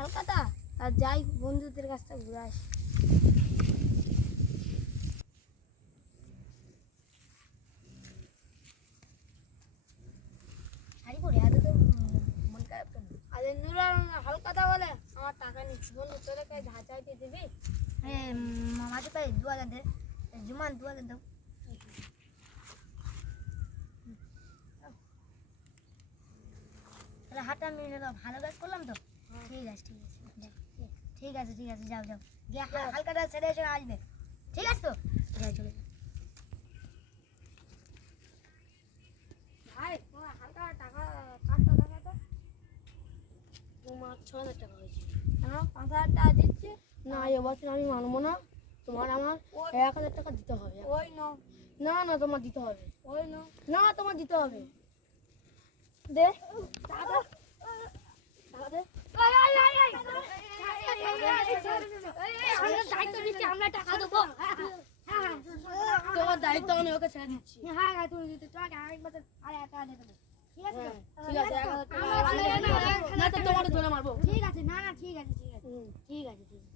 হালকাটা আর যাই বন্ধুদের কাছ থেকে ঘুরে আসি। শাড়ি পরে এত তো মন খারাপ কেন? আরে নুরার হালকাটা বলে আমার টাকা নিচ্ছি বন্ধু, তোরা কাছে ধার চাইতে দিবি? মামাকে তাই 2000 দে, জুমান 2000 দাও। তাহলে হাতটা মিলে দাও, ভালো কাজ করলাম তো। ঠিক আছে ঠিক আছে ঠিক আছে ঠিক আছে, যাও যাও গিয়ে হালকাটা ছেড়ে এসে আসবে, ঠিক আছে তো? যাই চলে যাও। ভাই তোমার হালকা টাকা কাটটা দেখা তো। তোমার 6000 টাকা হয়েছে। কেন 5000 টাকা দিচ্ছি না, এবছর আমি মানবো না। তোমার আমার 1000 টাকা দিতে হবে। ওই না না তোমার দিতে হবে। ওই না তোমার দিতে হবে। দে টাকা দে। আমরা টাকা দেবো। তোমার দায়িত্ব আমি ওকে ছেড়ে দিচ্ছি। হ্যাঁ হ্যাঁ তুমি দিতে তোমাকে আরেকবার আর টাকা দিতে হবে। ঠিক আছে ঠিক আছে, না তো তোমাকে ধরে মারবো। ঠিক আছে না না ঠিক আছে ঠিক আছে ঠিক আছে ঠিক আছে।